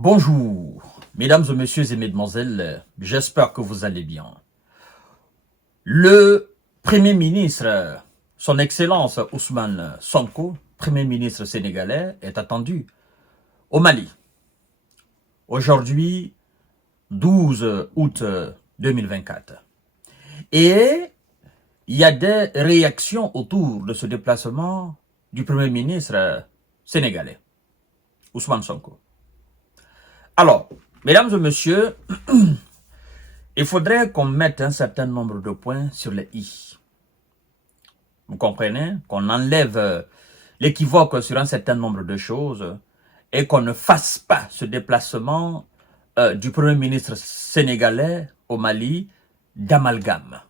Bonjour, mesdames et messieurs et mesdemoiselles, j'espère que vous allez bien. Le Premier ministre, son Excellence Ousmane Sonko, Premier ministre sénégalais, est attendu au Mali. Aujourd'hui, 12 août 2024. Et il y a des réactions autour de ce déplacement du Premier ministre sénégalais, Ousmane Sonko. Alors, mesdames et messieurs, il faudrait qu'on mette un certain nombre de points sur les i. Vous comprenez? Qu'on enlève l'équivoque sur un certain nombre de choses et qu'on ne fasse pas ce déplacement du Premier ministre sénégalais au Mali d'amalgame.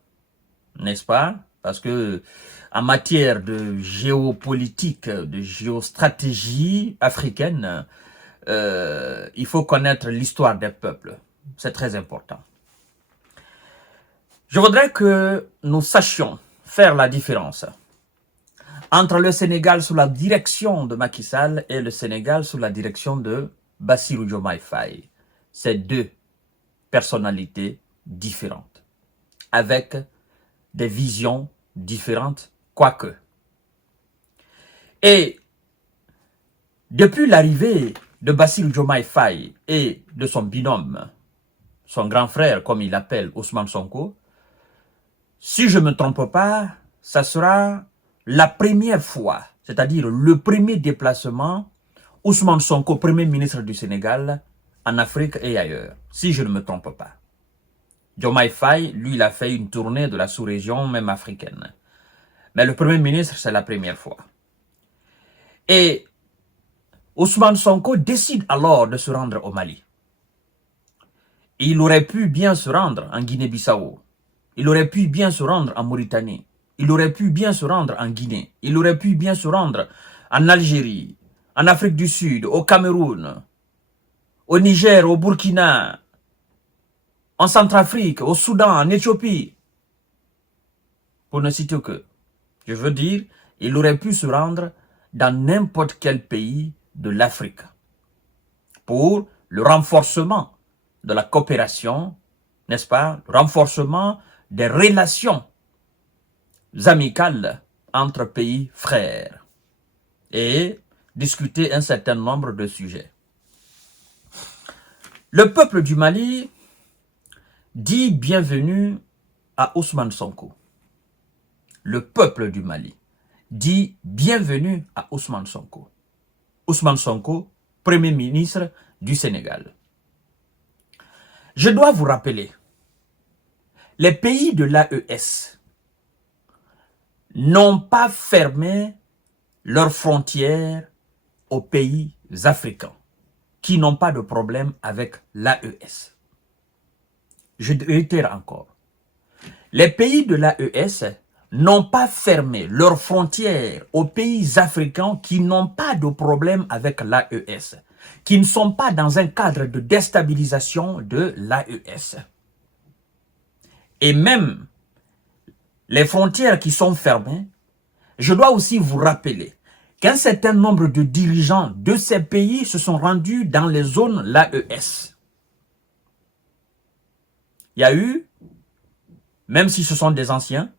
N'est-ce pas? Parce que en matière de géopolitique, de géostratégie africaine, il faut connaître l'histoire des peuples. C'est très important. Je voudrais que nous sachions faire la différence entre le Sénégal sous la direction de Macky Sall et le Sénégal sous la direction de Bassirou Diomaye Faye. C'est deux personnalités différentes, avec des visions différentes, quoique. Et depuis l'arrivée de Bassirou Diomaye Faye et de son binôme, son grand frère, comme il l'appelle, Ousmane Sonko, si je ne me trompe pas, ça sera la première fois, c'est-à-dire le premier déplacement Ousmane Sonko, Premier ministre du Sénégal, en Afrique et ailleurs, si je ne me trompe pas. Diomaye Faye, lui, il a fait une tournée de la sous-région, même africaine. Mais le Premier ministre, c'est la première fois. Et Ousmane Sonko décide alors de se rendre au Mali. Il aurait pu bien se rendre en Guinée-Bissau. Il aurait pu bien se rendre en Mauritanie. Il aurait pu bien se rendre en Guinée. Il aurait pu bien se rendre en Algérie, en Afrique du Sud, au Cameroun, au Niger, au Burkina, en Centrafrique, au Soudan, en Éthiopie. Pour ne citer que. Je veux dire, il aurait pu se rendre dans n'importe quel pays de l'Afrique pour le renforcement de la coopération, n'est-ce pas, le renforcement des relations amicales entre pays frères et discuter un certain nombre de sujets. Le peuple du Mali dit bienvenue à Ousmane Sonko. Le peuple du Mali dit bienvenue à Ousmane Sonko. Ousmane Sonko, Premier ministre du Sénégal. Je dois vous rappeler, les pays de l'AES n'ont pas fermé leurs frontières aux pays africains qui n'ont pas de problème avec l'AES. Je réitère encore, les pays de l'AES n'ont pas fermé leurs frontières aux pays africains qui n'ont pas de problème avec l'AES, qui ne sont pas dans un cadre de déstabilisation de l'AES. Et même les frontières qui sont fermées, je dois aussi vous rappeler qu'un certain nombre de dirigeants de ces pays se sont rendus dans les zones l'AES. Il y a eu, même si ce sont des anciens,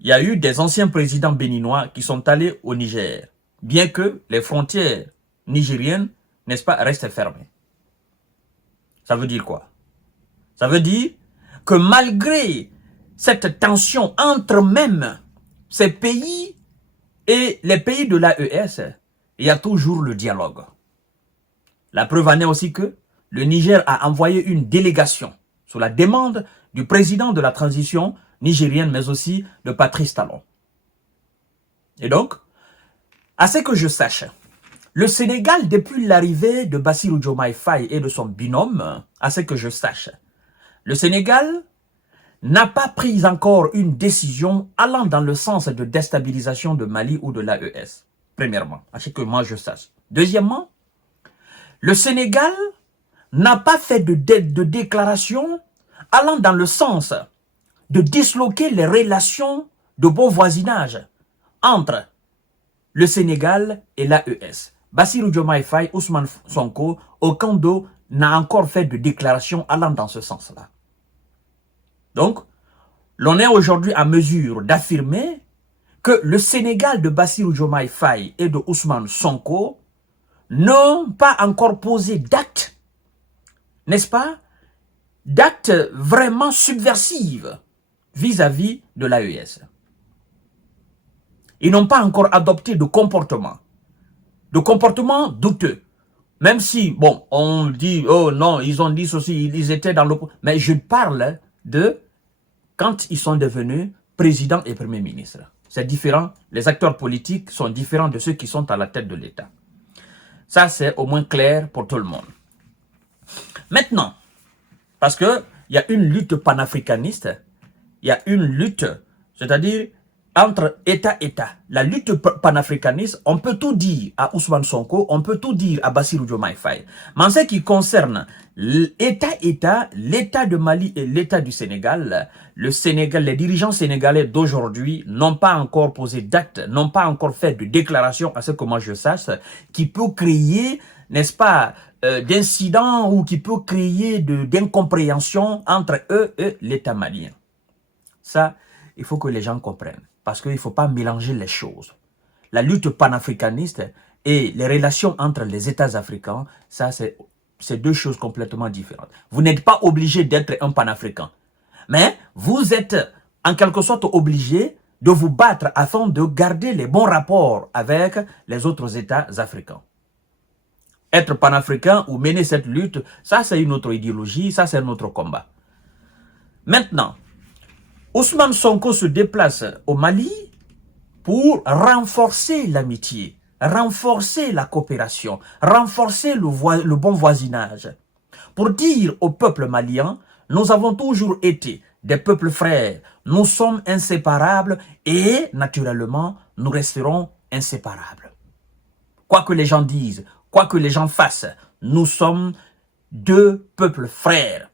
il y a eu des anciens présidents béninois qui sont allés au Niger, bien que les frontières nigériennes, n'est-ce pas, restent fermées. Ça veut dire quoi? Ça veut dire que malgré cette tension entre même ces pays et les pays de l'AES, il y a toujours le dialogue. La preuve en est aussi que le Niger a envoyé une délégation sur la demande du président de la transition nigérienne, mais aussi de Patrice Talon. Et donc, à ce que je sache, le Sénégal, depuis l'arrivée de Bassirou Diomaye Faye et de son binôme, à ce que je sache, le Sénégal n'a pas pris encore une décision allant dans le sens de déstabilisation de Mali ou de l'AES. Premièrement, à ce que moi je sache. Deuxièmement, le Sénégal n'a pas fait de déclaration allant dans le sens de disloquer les relations de bon voisinage entre le Sénégal et l'AES. Bassirou Diomaye Faye, Ousmane Sonko, aucun d'eux n'a encore fait de déclaration allant dans ce sens-là. Donc, l'on est aujourd'hui en mesure d'affirmer que le Sénégal de Bassirou Diomaye Faye et de Ousmane Sonko n'ont pas encore posé d'actes, n'est-ce pas, d'actes vraiment subversifs vis-à-vis de l'AES. Ils n'ont pas encore adopté de comportement douteux. Même si, bon, on dit, oh non, ils ont dit ceci, ils étaient dans le... Mais je parle de quand ils sont devenus président et premier ministre. C'est différent, les acteurs politiques sont différents de ceux qui sont à la tête de l'État. Ça, c'est au moins clair pour tout le monde. Maintenant, parce qu'il y a une lutte panafricaniste, il y a une lutte, c'est-à-dire entre État et État. La lutte panafricaniste, on peut tout dire à Ousmane Sonko, on peut tout dire à Bassirou Diomaye Faye. Mais en ce qui concerne l'État de Mali et l'État du Sénégal, les dirigeants sénégalais d'aujourd'hui n'ont pas encore posé d'actes, n'ont pas encore fait de déclaration, à ce que moi je sache, qui peut créer, n'est-ce pas, d'incidents ou qui peut créer d'incompréhension entre eux et l'État malien. Ça, il faut que les gens comprennent. Parce qu'il ne faut pas mélanger les choses. La lutte panafricaniste et les relations entre les États africains, ça c'est deux choses complètement différentes. Vous n'êtes pas obligé d'être un panafricain. Mais vous êtes en quelque sorte obligé de vous battre afin de garder les bons rapports avec les autres États africains. Être panafricain ou mener cette lutte, ça c'est une autre idéologie, ça c'est un autre combat. Maintenant, Ousmane Sonko se déplace au Mali pour renforcer l'amitié, renforcer la coopération, renforcer le bon voisinage. Pour dire au peuple malien, nous avons toujours été des peuples frères, nous sommes inséparables et naturellement, nous resterons inséparables. Quoi que les gens disent, quoi que les gens fassent, nous sommes deux peuples frères.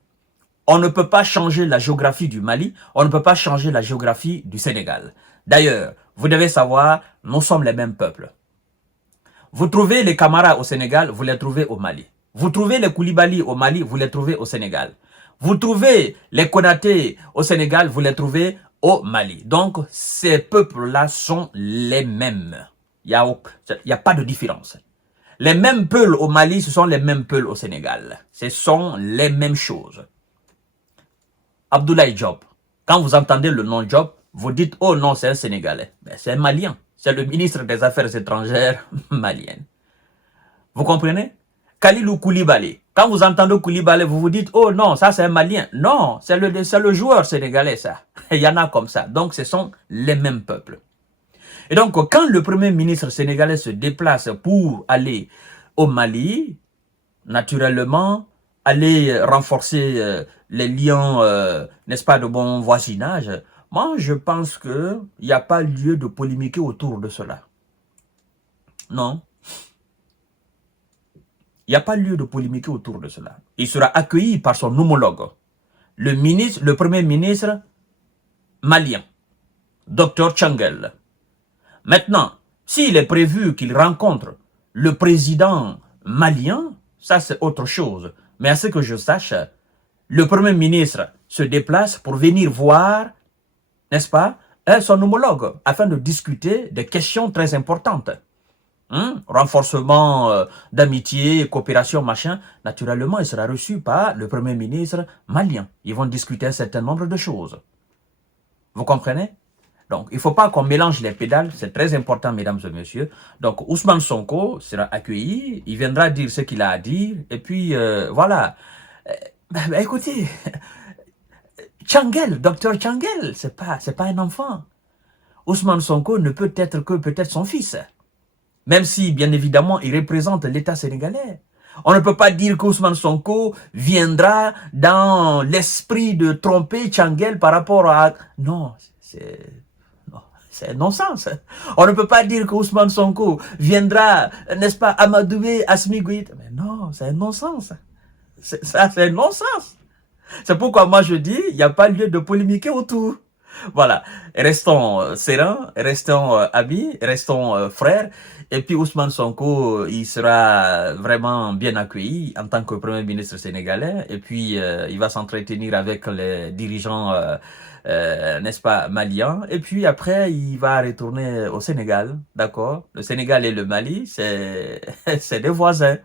On ne peut pas changer la géographie du Mali, on ne peut pas changer la géographie du Sénégal. D'ailleurs, vous devez savoir, nous sommes les mêmes peuples. Vous trouvez les Camara au Sénégal, vous les trouvez au Mali. Vous trouvez les Koulibaly au Mali, vous les trouvez au Sénégal. Vous trouvez les Konaté au Sénégal, vous les trouvez au Mali. Donc, ces peuples-là sont les mêmes. Il n'y a pas de différence. Les mêmes peuples au Mali, ce sont les mêmes peuples au Sénégal. Ce sont les mêmes choses. Abdoulaye Diop, quand vous entendez le nom Diop, vous dites, oh non, c'est un Sénégalais. C'est un Malien. C'est le ministre des Affaires étrangères malien. Vous comprenez? Kalilou Koulibaly. Quand vous entendez Koulibaly, vous vous dites, oh non, ça c'est un Malien. Non, c'est le joueur sénégalais, ça. Il y en a comme ça. Donc, ce sont les mêmes peuples. Et donc, quand le premier ministre sénégalais se déplace pour aller au Mali, naturellement, aller renforcer les liens, n'est-ce pas, de bon voisinage, moi, je pense qu'il n'y a pas lieu de polémiquer autour de cela. Non. Il n'y a pas lieu de polémiquer autour de cela. Il sera accueilli par son homologue, le premier ministre malien, Dr Changel. Maintenant, s'il est prévu qu'il rencontre le président malien, ça c'est autre chose. Mais à ce que je sache, le premier ministre se déplace pour venir voir, n'est-ce pas, son homologue, afin de discuter des questions très importantes. Renforcement d'amitié, coopération, machin. Naturellement, il sera reçu par le premier ministre malien. Ils vont discuter un certain nombre de choses. Vous comprenez? Donc, il ne faut pas qu'on mélange les pédales. C'est très important, mesdames et messieurs. Donc, Ousmane Sonko sera accueilli. Il viendra dire ce qu'il a à dire. Et puis, voilà. Écoutez, Changel, docteur Changel, c'est pas un enfant. Ousmane Sonko ne peut être que peut-être son fils. Même si, bien évidemment, il représente l'État sénégalais. On ne peut pas dire qu'Ousmane Sonko viendra dans l'esprit de tromper Changel par rapport à... Non, c'est non-sens. On ne peut pas dire qu'Ousmane Sonko viendra, n'est-ce pas, amadouer Assimi Goïta. Mais non, c'est un non-sens. Ça, c'est un non-sens. C'est pourquoi moi je dis, il n'y a pas lieu de polémiquer autour. Voilà, restons sereins, restons amis, restons frères. Et puis Ousmane Sonko, il sera vraiment bien accueilli en tant que Premier ministre sénégalais. Et puis, il va s'entretenir avec les dirigeants, n'est-ce pas, maliens. Et puis après, il va retourner au Sénégal, d'accord? Le Sénégal et le Mali, c'est c'est des voisins.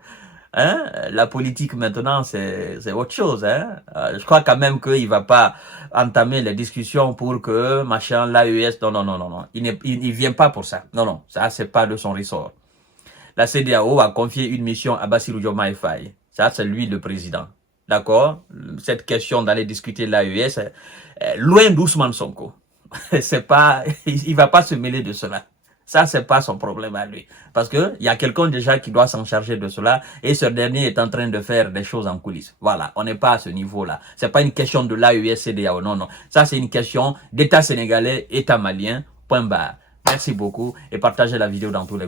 Hein? La politique maintenant, c'est autre chose. Hein? Je crois quand même qu'il va pas entamer les discussions pour que machin, l'AES, non, non, non, non, non. Il vient pas pour ça. Non, non, ça, c'est pas de son ressort. La CEDEAO a confié une mission à Bassirou Diomaye Faye. Ça, c'est lui le président. D'accord? Cette question d'aller discuter l'AES, loin d'Ousmane Sonko. C'est pas, il va pas se mêler de cela. Ça, c'est pas son problème à lui. Parce que il y a quelqu'un déjà qui doit s'en charger de cela et ce dernier est en train de faire des choses en coulisses. Voilà. On n'est pas à ce niveau-là. C'est pas une question de l'AES, CEDEAO. Non, non. Ça, c'est une question d'État sénégalais, État malien. Point barre. Merci beaucoup et partagez la vidéo dans tous les